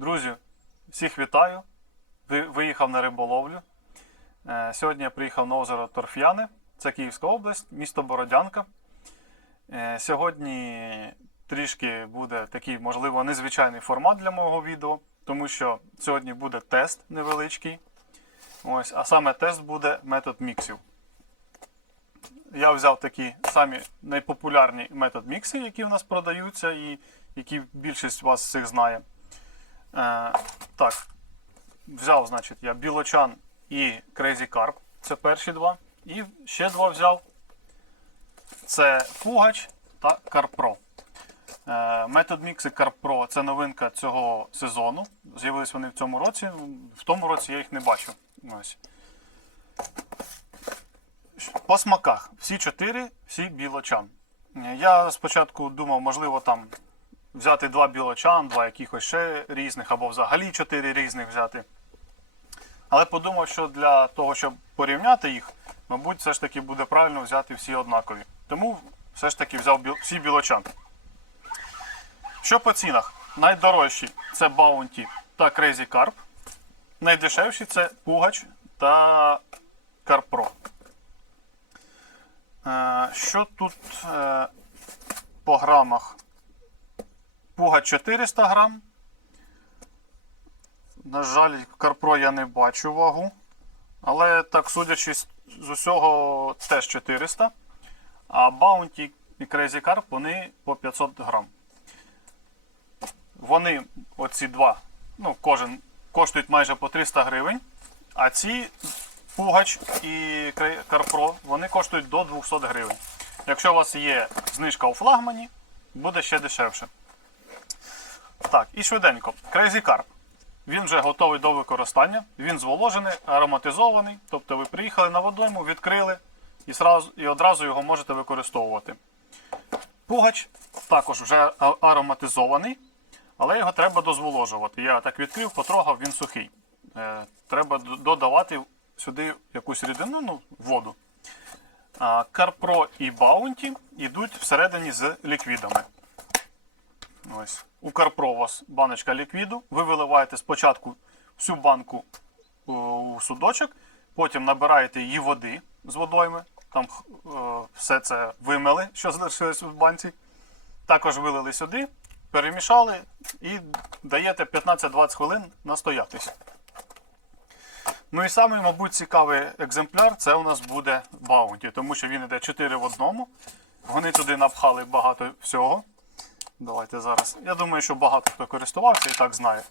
Друзі, всіх вітаю. Ви- Виїхав на риболовлю. Е, Сьогодні я приїхав на озеро Торф'яне, це Київська область, місто Бородянка. Е, Сьогодні трішки буде такий, можливо, незвичайний формат для мого відео, тому що сьогодні буде тест невеличкий. Ось, а саме тест буде метод міксів. Я взяв такі самі найпопулярні метод міксів, які в нас продаються, і які більшість вас всіх знає. Е, так, взяв, значить, я білочан і Crazy Carp. Це перші два. І ще два взяв. Це Пугач та Карпро. Е, метод мікси Карпро це новинка цього сезону. З'явились вони в цьому році. В тому році я їх не бачив. По смаках. Всі чотири, всі білочан. Е, Я спочатку думав, можливо, там взяти два білочан, два якихось ще різних, або взагалі чотири різних взяти. Але подумав, що для того, щоб порівняти їх, мабуть, все ж таки буде правильно взяти всі однакові. Тому все ж таки взяв всі білочан. Що по цінах? Найдорожчі це Bounty та Crazy Carp. Найдешевші це Пугач та Carpro. Е, Що тут е, по грамах? Пуга 400 грам. На жаль, Карпро я не бачу вагу. Але так, судячи з усього, теж 400. А Bounty і Crazy Carp вони по 500 грам. Вони, оці два, ну, кожен коштують майже по 300 гривень. А ці Пугач і Карпро вони коштують до 200 гривень. Якщо у вас є знижка у флагмані, буде ще дешевше. Так, і швиденько. Crazy Carp. Він вже готовий до використання. Він зволожений, ароматизований. Тобто ви приїхали на водойму, відкрили і, сразу, і одразу його можете використовувати. Пугач також вже ароматизований, але його треба дозволожувати. Я так відкрив, потрогав, він сухий. Е, треба додавати сюди якусь рідину, ну, воду. Карпро і Баунті йдуть всередині з ліквідами. Ось. У Карпро баночка ліквіду. Ви виливаєте спочатку всю банку у- у судочок, потім набираєте її води з водойми. Там е, все це вимили, що залишилось в банці. Також вилили сюди, перемішали і даєте 15-20 хвилин настоятись. Ну і самий, мабуть, цікавий екземпляр це у нас буде Баунті, тому що він йде 4 в одному. Вони туди напхали багато всього. Давайте зараз. Я думаю, що багато хто користувався і так знає.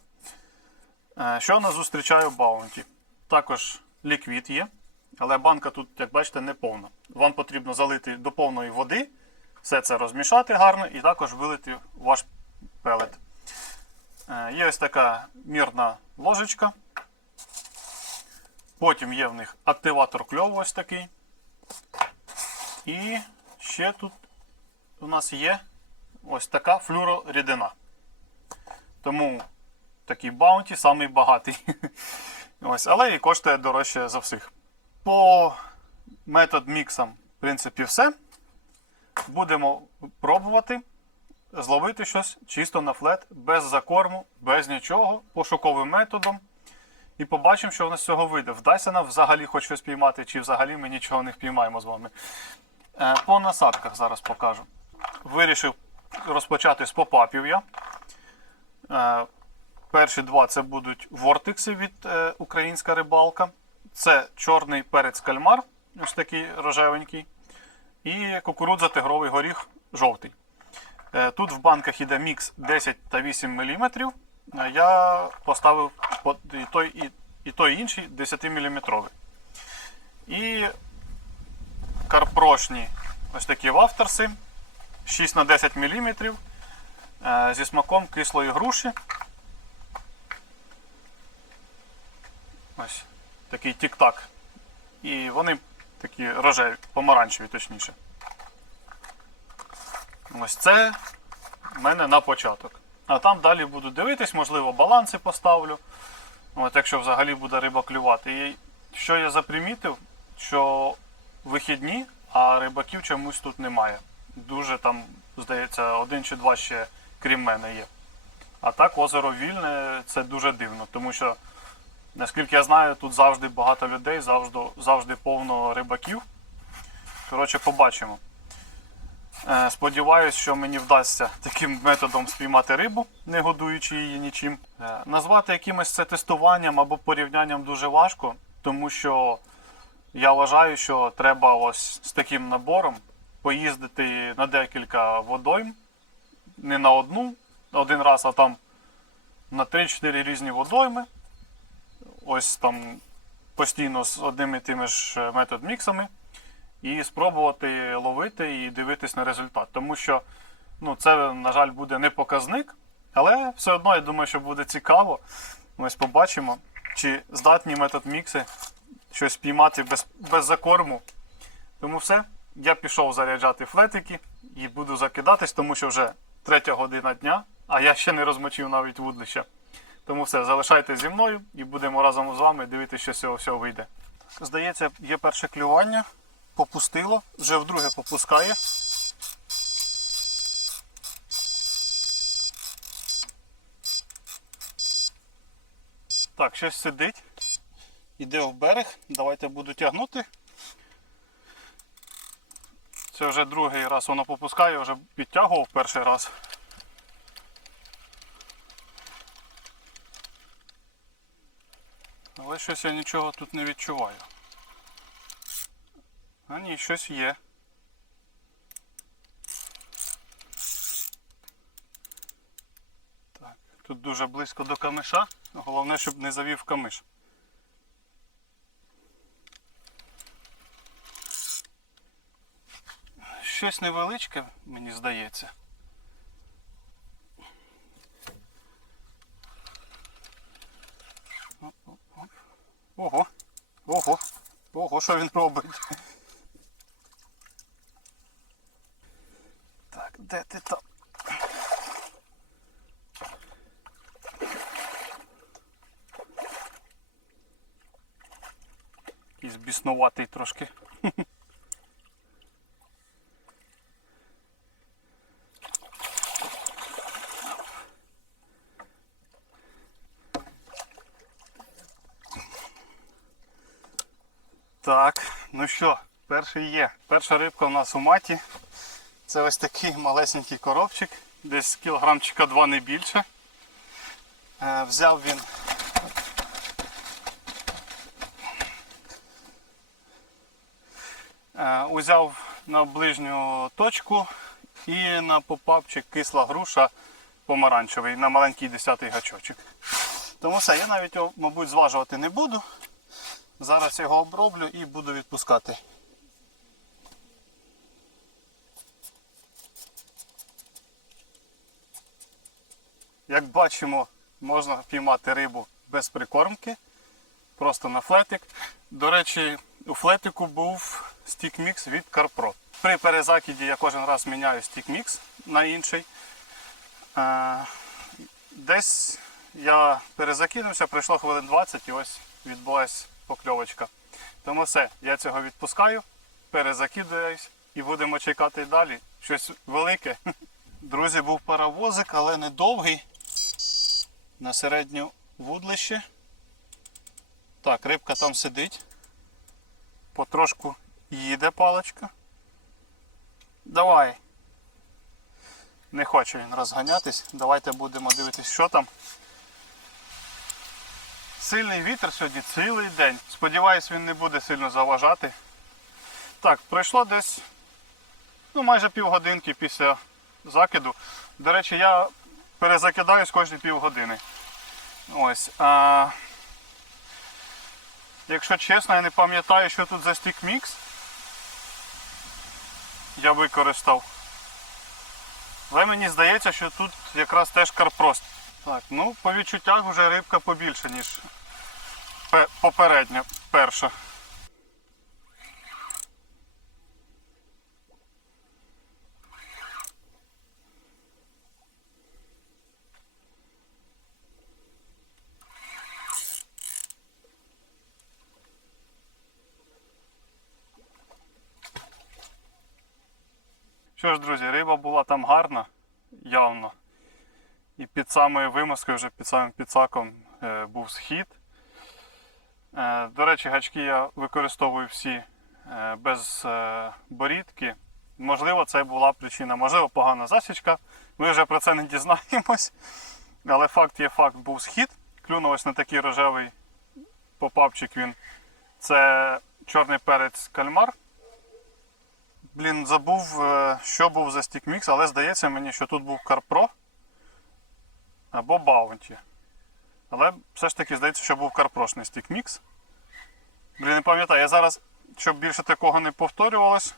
Е, Що нас зустрічає в Баунті? Також ліквід є, але банка тут, як бачите, не повна. Вам потрібно залити до повної води, все це розмішати гарно і також вилити ваш пелет. Е, Є ось така мірна ложечка. Потім є в них активатор кльову ось такий. І ще тут у нас є ось така флюрорідина. Тому такий баунті самий багатий. Ось, але і коштує дорожче за всіх. По метод міксам, в принципі, все. Будемо пробувати зловити щось чисто на флет, без закорму, без нічого, пошуковим методом. І побачимо, що у нас з цього вийде. Вдасться нам взагалі хоч щось піймати, чи взагалі ми нічого не впіймаємо з вами. Е, По насадках зараз покажу. Вирішив розпочати з попапів я. Е, Перші два це будуть вортикси від е, Українська рибалка. Це чорний перець кальмар, ось такий рожевенький. І кукурудза тигровий горіх жовтий. Е, Тут в банках іде мікс 10 та 8 мм. Я поставив і той, і, і той інший 10 мм. І карпрошні ось такі вафтерси 6 на 10 мм зі смаком кислої груші. Ось такий тік-так. І вони такі рожеві, помаранчеві, точніше. Ось це в мене на початок. А там далі буду дивитись, можливо, баланси поставлю. От якщо взагалі буде риба клювати. І що я запримітив, що вихідні, а рибаків чомусь тут немає. Дуже там, здається, один чи два ще крім мене є. А так озеро вільне це дуже дивно, тому що, наскільки я знаю, тут завжди багато людей, завжди, завжди повно рибаків. Коротше, побачимо. Е, Сподіваюсь, що мені вдасться таким методом спіймати рибу, не годуючи її нічим. Е, Назвати якимось це тестуванням або порівнянням дуже важко, тому що я вважаю, що треба ось з таким набором поїздити на декілька водойм, не на одну, один раз, а там на 3-4 різні водойми. Ось там постійно з одними і тими ж е, метод-міксами і спробувати ловити і дивитись на результат. Тому що ну, це, на жаль, буде не показник, але все одно я думаю, що буде цікаво. Ось побачимо, чи здатні метод мікси щось піймати без, без закорму. Тому все. Я пішов заряджати флетики і буду закидатись, тому що вже третя година дня, а я ще не розмочив навіть вудлища. Тому все, залишайтесь зі мною і будемо разом з вами дивитися, що з цього всього вийде. Здається, є перше клювання. Попустило, вже вдруге попускає. Так, щось сидить. Іде в берег. Давайте буду тягнути. Це вже другий раз воно попускає, вже підтягував перший раз. Але щось я нічого тут не відчуваю. А ні, щось є. Так, тут дуже близько до камиша. Головне, щоб не завів камиш. Щось невеличке, мені здається. Ого, ого, ого, що він робить? Так, де ти там? Якийсь біснуватий трошки. Так, ну що, перший є. Перша рибка у нас у маті. Це ось такий малесенький коробчик, десь кілограмчика два не більше. Е, взяв він е, узяв на ближню точку і на попапчик кисла груша помаранчевий на маленький 10 гачочок. Тому все, я навіть мабуть, зважувати не буду. Зараз його оброблю і буду відпускати. Як бачимо, можна піймати рибу без прикормки, просто на флетик. До речі, у флетику був стік-мікс від CarPro. При перезакиді я кожен раз міняю стік-мікс на інший. Е, Десь я перезакинувся, пройшло хвилин 20 і ось відбулась покльовочка. Тому все, я цього відпускаю, перезакидаюсь і будемо чекати далі. Щось велике. Друзі, був паровозик, але не довгий. На середню вудлище. Так, рибка там сидить. Потрошку їде паличка. Давай. Не хоче він розганятись. Давайте будемо дивитись, що там. Сильний вітер сьогодні цілий день. Сподіваюсь, він не буде сильно заважати. Так, пройшло десь ну, майже півгодинки після закиду. До речі, я перезакидаюсь кожні півгодини. Ось. А... Якщо чесно, я не пам'ятаю, що тут за стік мікс. Я використав. Але мені здається, що тут якраз теж карпрост. Так, ну по відчуттях вже рибка побільше, ніж попередня перша. Що ж, друзі, риба була там гарна, явно. І під самою вимазкою, вже під самим підсаком е, був схід. Е, До речі, гачки я використовую всі е, без е, борідки. Можливо, це була причина, можливо, погана засічка. Ми вже про це не дізнаємось. Але факт є факт, був схід. Клюнув ось на такий рожевий попапчик він. Це чорний перець кальмар. Блін, забув, що був за стікмікс, але здається мені, що тут був Карпро або Баунті. Але все ж таки здається, що був карпрошний стікмікс. Блін, не пам'ятаю, я зараз, щоб більше такого не повторювалось,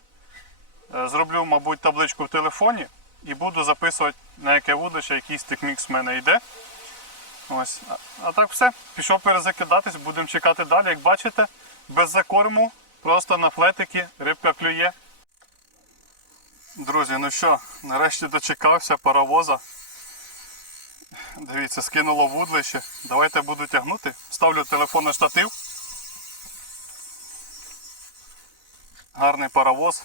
е, зроблю, мабуть, табличку в телефоні і буду записувати, на яке вудище, який стікмікс в мене йде. Ось. А так все, пішов перезакидатись, будемо чекати далі. Як бачите, без закорму, просто на флетики, рибка клює. Друзі, ну що, нарешті дочекався паровоза. Дивіться, скинуло вудлище. Давайте буду тягнути. Ставлю телефон на штатив. Гарний паровоз.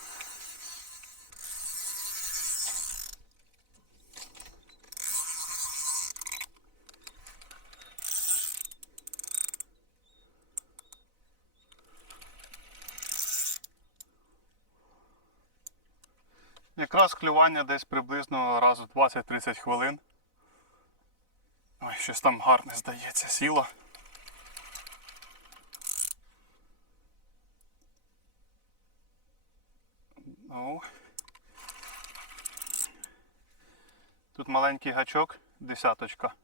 Якраз клювання десь приблизно раз у 20-30 хвилин. Ой, щось там гарне здається, сіло. Ну. Тут маленький гачок, десяточка.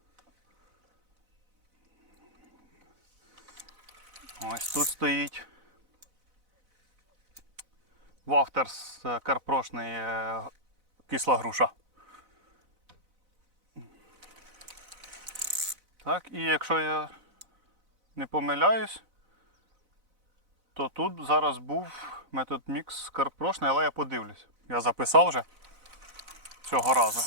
Ось тут стоїть. Вафтерс е, карпрошний е, кисла груша. Так, і якщо я не помиляюсь, то тут зараз був метод мікс карпрошний, але я подивлюсь. Я записав вже цього разу.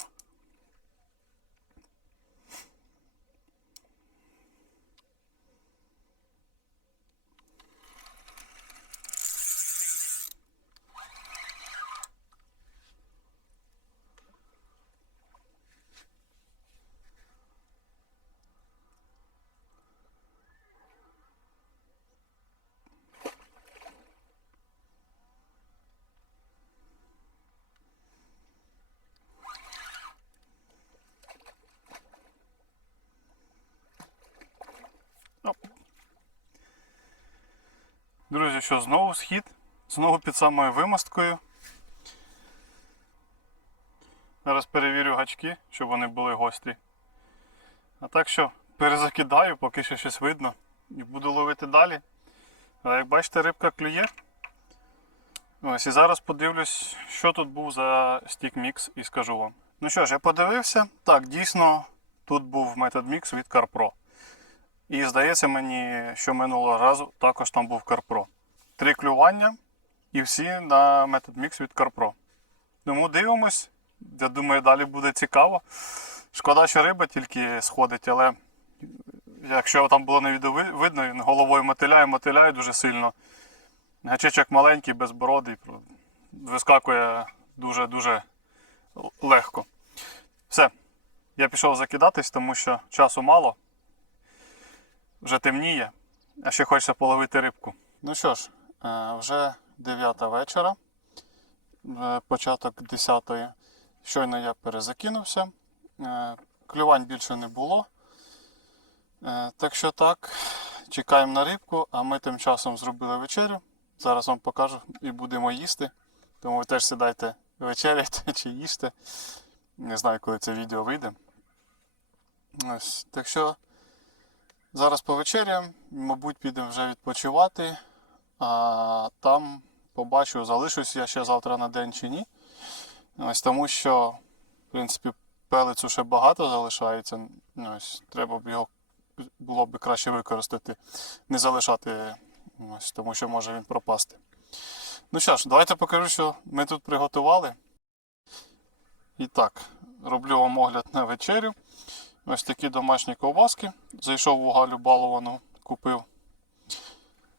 Друзі, що знову схід, знову під самою вимосткою. Зараз перевірю гачки, щоб вони були гострі. А так що перезакидаю, поки що щось видно. І буду ловити далі. А як бачите, рибка клює. Ось і зараз подивлюсь, що тут був за стік мікс і скажу вам. Ну що ж, я подивився. Так, дійсно, тут був метод мікс від CarPro. І здається мені, що минулого разу також там був CarPro. Три клювання і всі на метод мікс від CarPro. Тому дивимось. Я думаю, далі буде цікаво. Шкода, що риба тільки сходить, але якщо там було ви- видно, він головою мотиляє, мотиляє дуже сильно. Гачечок маленький, безбородий, вискакує дуже-дуже легко. Все, я пішов закидатись, тому що часу мало. Вже темніє, а ще хочеться половити рибку. Ну що ж, е, вже 9 вечора, початок 10. ї Щойно я перезакинувся. Е, Клювань більше не було. Е, Так що так, чекаємо на рибку, а ми тим часом зробили вечерю. Зараз вам покажу і будемо їсти. Тому ви теж сідайте вечеряйте чи їсти. Не знаю, коли це відео вийде. Ось, так що зараз повечеряємо, мабуть, підемо вже відпочивати. А там побачу, залишусь я ще завтра на день чи ні. Ось тому що, в принципі, пелицю ще багато залишається. Ось, треба б його було б краще використати, не залишати, ось, тому що може він пропасти. Ну що ж, давайте покажу, що ми тут приготували. І так, роблю вам огляд на вечерю. Ось такі домашні ковбаски. Зайшов у Галю баловану, купив.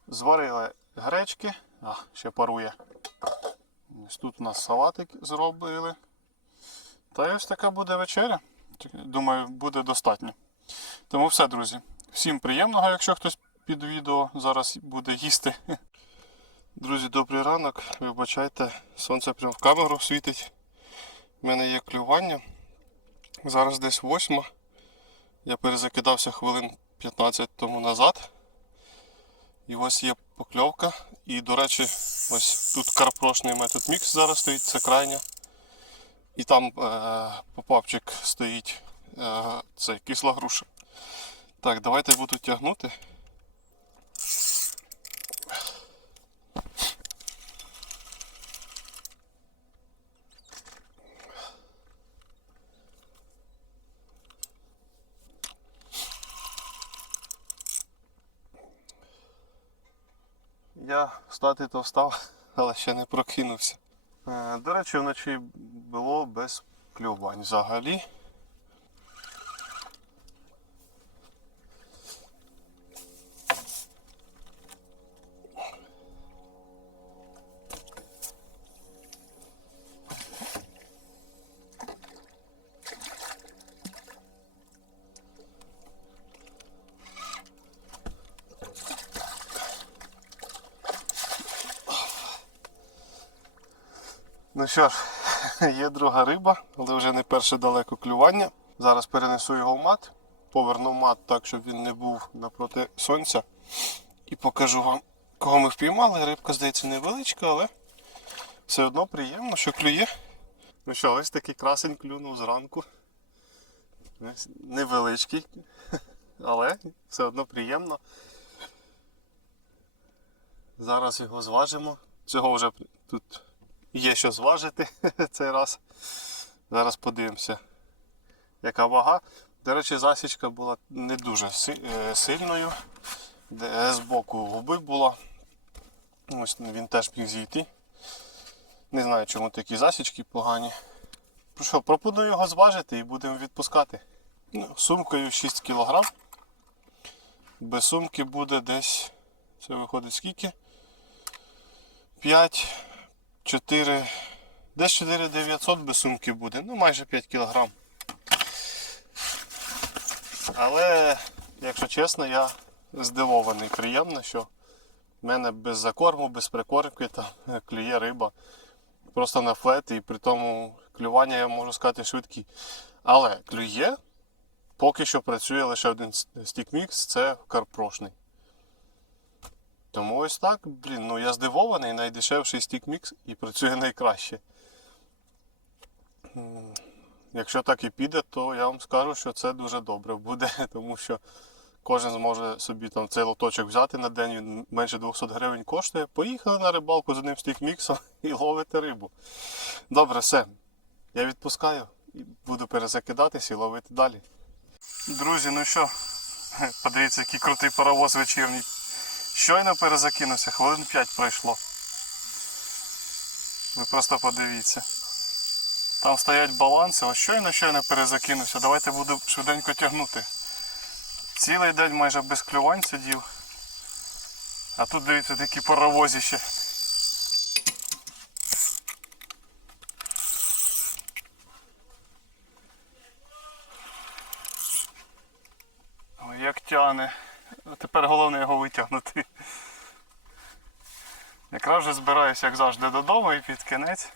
Зварили гречки. А, ще парує. Ось тут у нас салатик зробили. Та й ось така буде вечеря. Думаю, буде достатньо. Тому все, друзі. Всім приємного, якщо хтось під відео зараз буде їсти. Друзі, добрий ранок. Вибачайте, сонце прямо в камеру світить. У мене є клювання. Зараз десь восьма. Я перезакидався хвилин 15 тому назад. І ось є покльовка. І, до речі, ось тут карпрошний метод мікс зараз стоїть, це крайня. І там е, попапчик стоїть. Е, це кисла груша. Так, давайте буду тягнути. Я встати то встав, але ще не прокинувся. Е, До речі, вночі було без клювань взагалі. Ну що ж, є друга риба, але вже не перше далеко клювання. Зараз перенесу його в мат, поверну мат так, щоб він не був напроти сонця. І покажу вам, кого ми впіймали. Рибка, здається, невеличка, але все одно приємно, що клює. Ну що, ось такий красень клюнув зранку. Невеличкий, але все одно приємно. Зараз його зважимо. Цього вже тут є що зважити цей раз. Зараз подивимося, яка вага. До речі, засічка була не дуже е, сильною. Де з боку губи була. Ось він теж міг зійти. Не знаю, чому такі засічки погані. Ну Що, пропоную його зважити і будемо відпускати. Ну, сумкою 6 кг. Без сумки буде десь. Це виходить скільки? 5, 4, десь 4900 без сумки буде, ну майже 5 кг. Але, якщо чесно, я здивований приємно, що в мене без закорму, без прикормки та клює риба просто на флет і при тому клювання, я можу сказати, швидкі. Але клює, поки що працює лише один стікмікс, це карпрошний. Тому ось так, блін, ну я здивований, найдешевший стікмікс і працює найкраще. Якщо так і піде, то я вам скажу, що це дуже добре буде, тому що кожен зможе собі там цей лоточок взяти на день, він менше 200 гривень коштує. Поїхали на рибалку з одним стікміксом і ловите рибу. Добре, все. Я відпускаю і буду перезакидатись і ловити далі. Друзі, ну що, подивіться, який крутий паровоз вечірній. Щойно перезакинувся, хвилин 5 пройшло. Ви просто подивіться. Там стоять баланси, ось щойно щойно перезакинувся. Давайте буду швиденько тягнути. Цілий день майже без клювань сидів. А тут дивіться такі паровозіще. Як тяне. Тепер головне його витягнути. Якраз вже збираюся, як завжди, додому і під кінець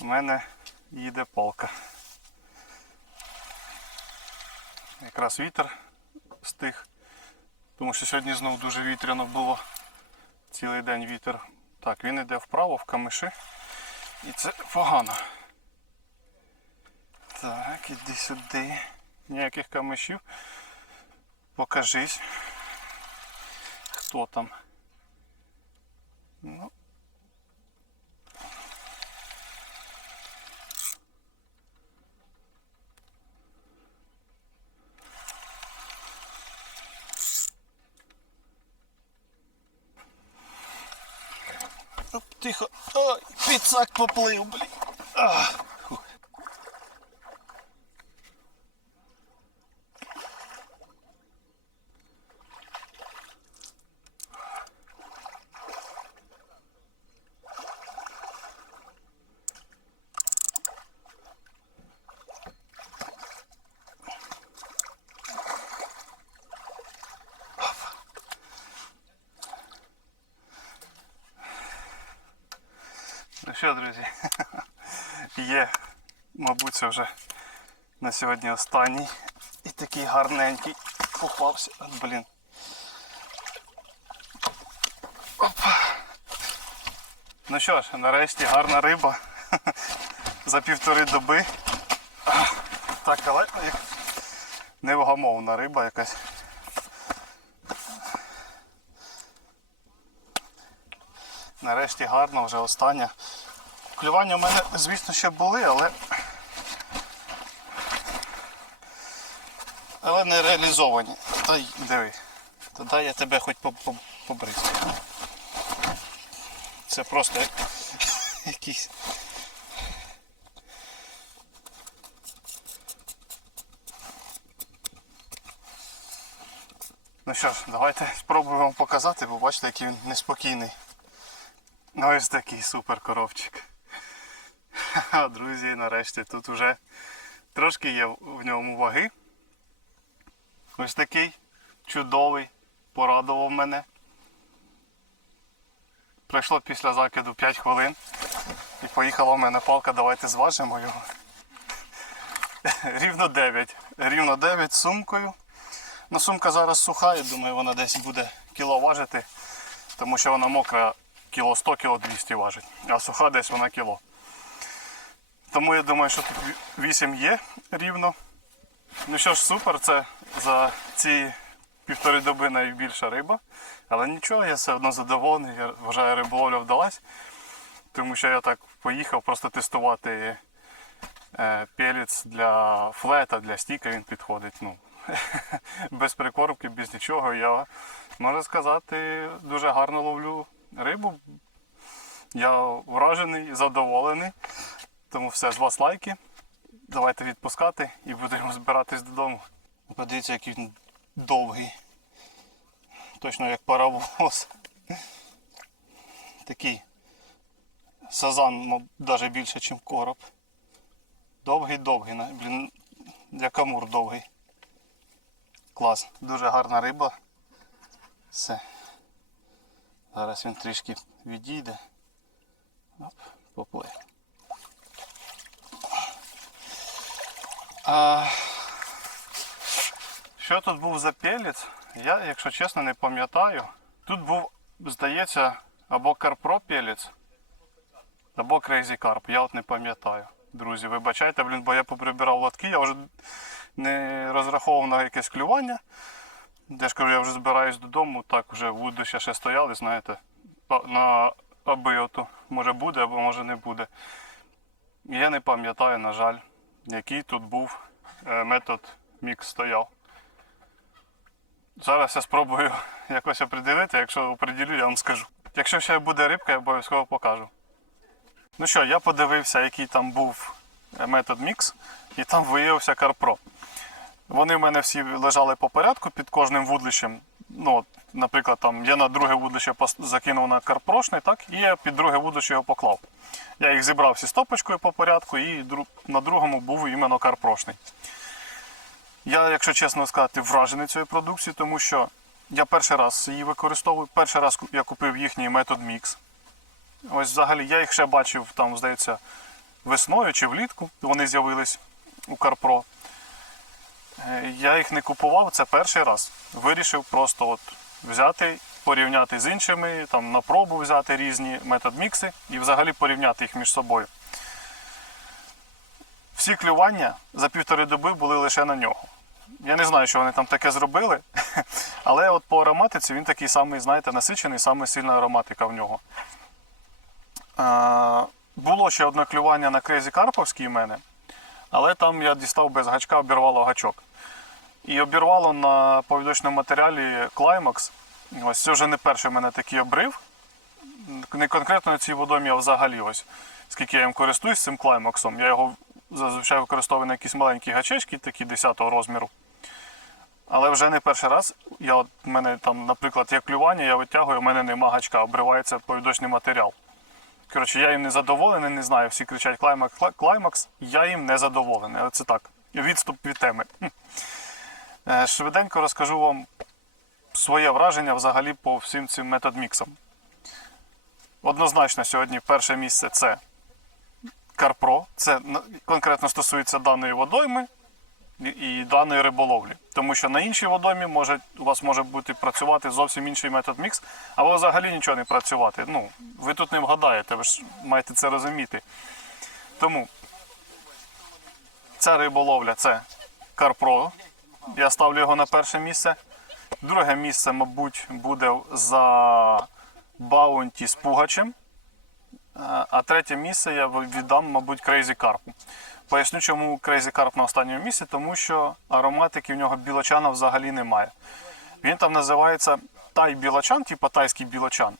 у мене їде палка. Якраз вітер стих, тому що сьогодні знов дуже вітряно було. Цілий день вітер. Так, він йде вправо, в камиші. І це погано. Так, іди сюди. Ніяких камишів. Покажись. Хто там? Ну. Тихо. Ой, підсак поплив, блін. А, це вже на сьогодні останній. І такий гарненький попався. Блін. Опа. Ну що ж, нарешті гарна риба. За півтори доби. Так, але невгамовна риба якась. Нарешті гарно, вже остання. Клювання в мене, звісно, ще були, але. Але не реалізовані. Та й диви. Тоді я тебе хоч по- по- побризкаю. Це просто як якийсь. Ну що ж, давайте спробуємо вам показати, бо бачите, який він неспокійний. Ну ось такий супер коровчик. Друзі, нарешті тут вже трошки є в ньому ваги. Ось такий чудовий, порадував мене. Пройшло після закиду 5 хвилин. І поїхала в мене палка, давайте зважимо його. Рівно 9. Рівно 9 з сумкою. Ну, сумка зараз суха, я думаю, вона десь буде кіло важити, тому що вона мокра кіло 100, кіло 200 важить, а суха десь вона кіло. Тому я думаю, що тут 8 є рівно. Ну що ж, супер, це за ці півтори доби найбільша риба. Але нічого, я все одно задоволений, я вважаю, риболовля вдалась. Тому що я так поїхав просто тестувати е, пелець для флета, для стіка він підходить. Ну, без прикормки, без нічого. Я, можна сказати, дуже гарно ловлю рибу. Я вражений, задоволений. Тому все, з вас лайки. Давайте відпускати і будемо збиратись додому. Подивіться, який він довгий. Точно як паровоз. Такий сазан, навіть більше, ніж короб. Довгий-довгий, блін, як амур довгий. Клас, дуже гарна риба. Все. Зараз він трішки відійде. Оп, поплив. А... Що тут був за пелець? Я, якщо чесно, не пам'ятаю. Тут був, здається, або карпро пелець, або Crazy Carp. Я от не пам'ятаю. Друзі, вибачайте, блін, бо я поприбирав лотки, я вже не розраховував на якесь клювання. Я ж кажу, я вже збираюсь додому, так вже вудища ще стояли, знаєте, на аби ото може буде, або може не буде. Я не пам'ятаю, на жаль, який тут був е, метод мікс стояв. Зараз я спробую якось оприділити, якщо оприділю, я вам скажу. Якщо ще буде рибка, я обов'язково покажу. Ну що, я подивився, який там був е, метод мікс, і там виявився Карпро. Вони в мене всі лежали по порядку під кожним вудлищем. Ну, от, наприклад, там я на друге вудлище закинув на карпрошний, так, і я під друге вудлище його поклав. Я їх зібрав всі стопочкою по порядку, і на другому був іменно карпрошний. Я, якщо чесно сказати, вражений цією продукцією, тому що я перший раз її використовую. Перший раз я купив їхній метод мікс. Ось взагалі я їх ще бачив там, здається, весною чи влітку. Вони з'явились у Карпро. Е, Я їх не купував, це перший раз. Вирішив просто от взяти, порівняти з іншими, там на пробу взяти різні метод мікси і взагалі порівняти їх між собою. Всі клювання за півтори доби були лише на нього. Я не знаю, що вони там таке зробили, але от по ароматиці він такий самий, знаєте, насичений, саме сильна ароматика в нього. Е, було ще одне клювання на крезі Карповській в мене, але там я дістав без гачка, обірвало гачок. І обірвало на повідочному матеріалі Climax. Ось це вже не перший в мене такий обрив. Не конкретно на цій водомі, а взагалі ось. Скільки я їм користуюсь цим клаймаксом, я його зазвичай використовую якісь маленькі гачечки, такі 10-го розміру. Але вже не перший раз. Я от, мене там, наприклад, є клювання, я витягую, у мене нема гачка, обривається повідочний матеріал. Коротше, я їм не задоволений, не знаю, всі кричать клаймакс, клаймакс, я їм не задоволений. Але це так. Відступ від теми. Е, Швиденько розкажу вам своє враження взагалі по всім цим методміксам. Однозначно, сьогодні перше місце це Карпро. Це конкретно стосується даної водойми і- даної риболовлі. Тому що на іншій водоймі може, у вас може бути працювати зовсім інший метод мікс, або взагалі нічого не працювати. Ну, ви тут не вгадаєте, ви ж маєте це розуміти. Тому ця риболовля це Карпро. Я ставлю його на перше місце. Друге місце, мабуть, буде за Баунті з Пугачем. А а третє місце я віддам, мабуть, Crazy Carp. Поясню, чому Crazy Carp на останньому місці, тому що ароматики в нього білочана взагалі немає. Він там називається тай білочан, типу тайський білочан,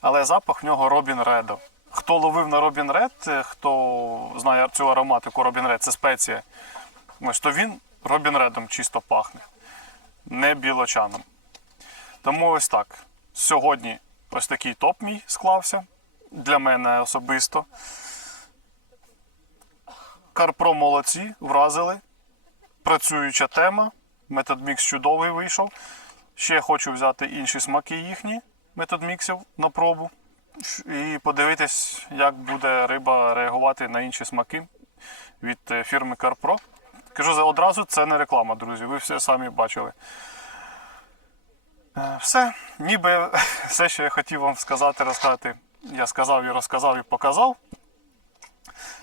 але запах в нього Робін Редо. Хто ловив на Робін Ред, е, хто знає цю ароматику Робін Ред, це спеція. Ось то він Робін Редом чисто пахне, не білочаном. Тому ось так. Сьогодні ось такий топ мій склався для мене особисто. Карпро молодці, вразили. Працююча тема. Метод мікс чудовий вийшов. Ще хочу взяти інші смаки їхні метод міксів на пробу. І подивитись, як буде риба реагувати на інші смаки від е, фірми Карпро. Кажу одразу, це не реклама, друзі. Ви все самі бачили. Е, Все, ніби все, що я хотів вам сказати, розказати, я сказав і розказав і показав.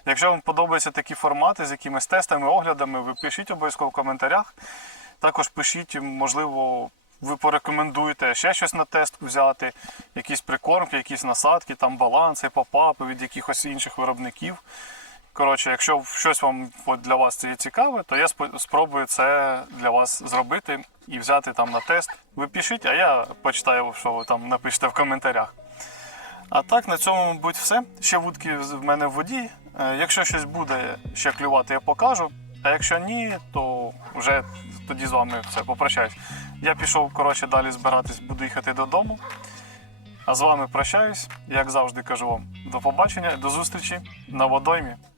Якщо вам подобаються такі формати з якимись тестами, оглядами, ви пишіть обов'язково в коментарях. Також пишіть, можливо, ви порекомендуєте ще щось на тест взяти, якісь прикормки, якісь насадки, там баланси, попапи від якихось інших виробників. Коротше, якщо щось вам для вас це є цікаве, то я спробую це для вас зробити і взяти там на тест. Ви пишіть, а я почитаю, що ви там напишете в коментарях. А так, на цьому, мабуть, все. Ще вудки в мене в воді. Е, Якщо щось буде ще клювати, я покажу. А якщо ні, то вже тоді з вами все, попрощаюсь. Я пішов, коротше, далі збиратись, буду їхати додому. А з вами прощаюсь. Як завжди кажу вам, до побачення, до зустрічі на водоймі.